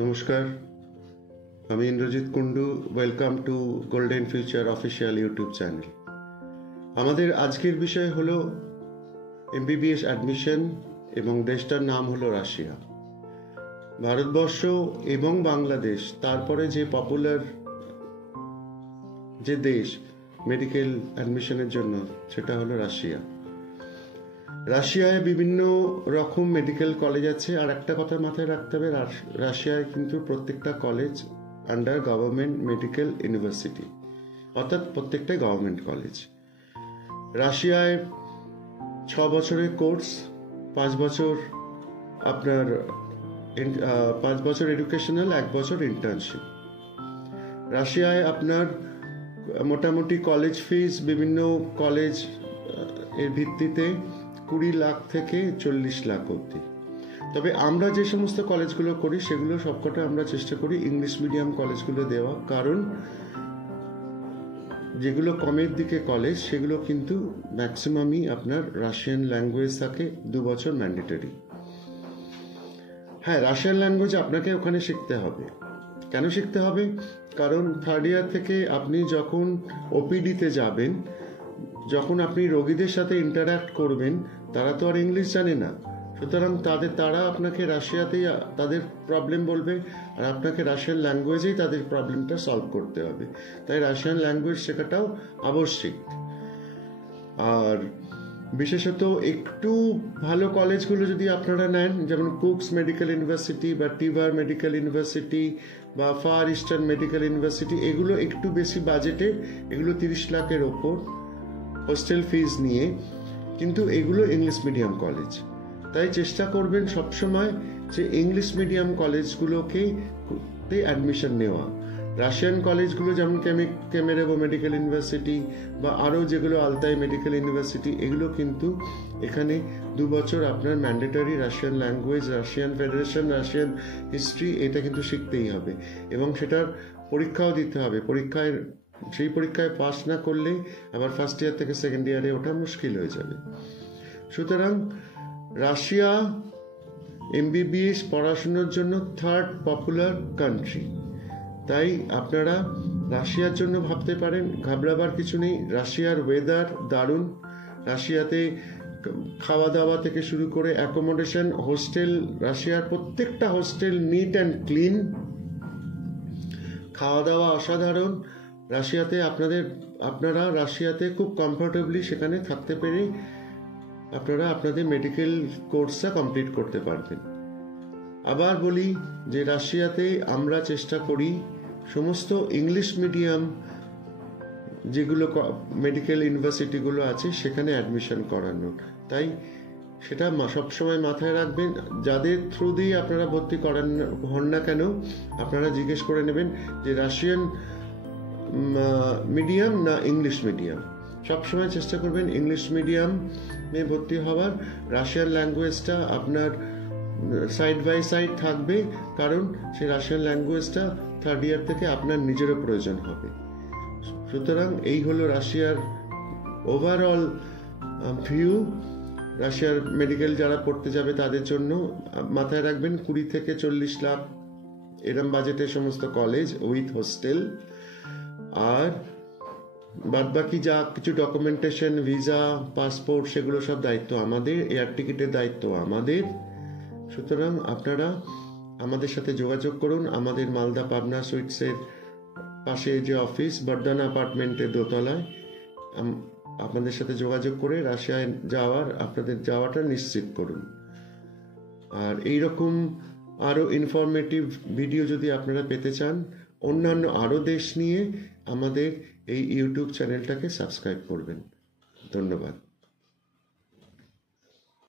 নমস্কার, আমি Indrajit Kundu. Welcome to golden future official YouTube channel. আমাদের আজকের বিষয় হলো এমবিবিএস অ্যাডমিশন এবং দেশটার নাম হলো রাশিয়া। ভারতবর্ষ এবং বাংলাদেশ, তারপরে যে পপুলার যে দেশ মেডিকেল অ্যাডমিশনের জন্য, সেটা হলো রাশিয়া। রাশিয়ায় বিভিন্ন রকম মেডিকেল কলেজ আছে। আর একটা কথা মাথায় রাখতে হবে, রাশিয়ায় কিন্তু প্রত্যেকটা college under government medical university, অর্থাৎ প্রত্যেকটাই গভর্নমেন্ট কলেজ। রাশিয়ায় 6 বছরের কোর্স, 5 বছর আপনার 5 বছর এডুকেশনাল, 1 বছর ইন্টার্নশিপ। রাশিয়ায় আপনার মোটামুটি কলেজ ফিস বিভিন্ন কলেজ এর ভিত্তিতে 20 লাখ থেকে 40 লাখ অবধি। তবে আমরা যে সমস্ত কলেজগুলো করি সেগুলো সবকটা আমরা চেষ্টা করি ইংলিশ মিডিয়াম কলেজগুলো দেওয়া, কারণ যেগুলো কমের দিকে কলেজ সেগুলো কিন্তু ম্যাক্সিমামই আপনার রাশিয়ান ল্যাঙ্গুয়েজ থাকে, 2 বছর ম্যান্ডেটরি। হ্যাঁ, রাশিয়ান ল্যাঙ্গুয়েজ আপনাকে ওখানে শিখতে হবে। কেন শিখতে হবে? কারণ 3rd ইয়ার থেকে আপনি যখন ওপিডিতে যাবেন, যখন আপনি রোগীদের সাথে ইন্টারঅ্যাক্ট করবেন, তারা তো আর ইংলিশ জানে না। সুতরাং তারা আপনাকে রাশিয়াতেই তাদের প্রবলেম বলবে, আর আপনাকে রাশিয়ান ল্যাঙ্গুয়েজেই তাদের প্রবলেমটা সলভ করতে হবে। তাই রাশিয়ান ল্যাঙ্গুয়েজ শেখাটাও আবশ্যিক। আর বিশেষত একটু ভালো কলেজগুলো যদি আপনারা নেন, যেমন কুকস মেডিকেল ইউনিভার্সিটি বা টিভার মেডিকেল ইউনিভার্সিটি বা ফার ইস্টার্ন মেডিকেল ইউনিভার্সিটি, এগুলো একটু বেশি বাজেটে, এগুলো 30 লাখের ওপর হোস্টেল ফিজ নিয়ে, কিন্তু এগুলো ইংলিশ মিডিয়াম কলেজ। তাই চেষ্টা করবেন সবসময় যে ইংলিশ মিডিয়াম কলেজগুলোকে অ্যাডমিশন নেওয়া। রাশিয়ান কলেজগুলো যেমন কেমেরেভো মেডিকেল ইউনিভার্সিটি বা আরও যেগুলো আলতাই মেডিকেল ইউনিভার্সিটি, এগুলো কিন্তু এখানে 2 বছর আপনার mandatory Russian language, Russian federation, Russian history, এটা কিন্তু শিখতেই হবে এবং সেটার পরীক্ষাও দিতে হবে। সেই পরীক্ষায় পাস না করলে আবার 1st ইয়ার থেকে 2nd ইয়ারে ওঠা মুশকিল হয়ে যাবে। সুতরাং রাশিয়া এমবিবিএস পড়াশোনার জন্য 3rd পপুলার কান্ট্রি। তাই আপনারা রাশিয়ার জন্য ভাবতে পারেন, ঘাবড়াবার কিছু নেই। রাশিয়ার ওয়েদার দারুণ। রাশিয়াতে খাওয়া দাওয়া থেকে শুরু করে অ্যাকোমোডেশন, হোস্টেল, রাশিয়ার প্রত্যেকটা হোস্টেল নিট অ্যান্ড ক্লিন, খাওয়া দাওয়া অসাধারণ। রাশিয়াতে আপনারা রাশিয়াতে খুব কমফোর্টেবলি সেখানে থাকতে পেরে আপনারা আপনাদের মেডিকেল কোর্সটা কমপ্লিট করতে পারবেন। আবার বলি যে রাশিয়াতে আমরা চেষ্টা করি সমস্ত ইংলিশ মিডিয়াম যেগুলো মেডিকেল ইউনিভার্সিটিগুলো আছে সেখানে অ্যাডমিশন করানোর। তাই সেটা সবসময় মাথায় রাখবেন। যাদের থ্রু দিয়ে আপনারা ভর্তি হন না কেন, আপনারা জিজ্ঞেস করে নেবেন যে রাশিয়ান মিডিয়াম না ইংলিশ মিডিয়াম। সবসময় চেষ্টা করবেন ইংলিশ মিডিয়ামে ভর্তি হওয়ার। রাশিয়ান ল্যাঙ্গুয়েজটা আপনার সাইড বাই সাইড থাকবে, কারণ সেই রাশিয়ান ল্যাঙ্গুয়েজটা 3rd ইয়ার থেকে আপনার নিজেরও প্রয়োজন হবে। সুতরাং এই হলো রাশিয়ার ওভারঅল ভিউ। রাশিয়ার মেডিকেল যারা পড়তে যাবে তাদের জন্য মাথায় রাখবেন 20 থেকে 40 লাখ এরম বাজেটের সমস্ত কলেজ উইথ হোস্টেল। আর বাদবাকি যা কিছু ডকুমেন্টেশন, ভিসা, পাসপোর্ট, সেগুলো সব দায়িত্ব আমাদের, এয়ার টিকিটের দায়িত্ব আমাদের। সুতরাং আপনারা আমাদের সাথে যোগাযোগ করুন। আমাদের মালদা পাবনা সুইটসের পাশে যে অফিস, বর্ধনা অ্যাপার্টমেন্টের 2 তলায়, আপনাদের সাথে যোগাযোগ করে রাশিয়ায় আপনাদের যাওয়াটা নিশ্চিত করুন। আর এইরকম আরও ইনফরমেটিভ ভিডিও যদি আপনারা পেতে চান অন্যান্য আরও দেশ নিয়ে, আমাদের এই ইউটিউব চ্যানেলটাকে সাবস্ক্রাইব করবেন। ধন্যবাদ।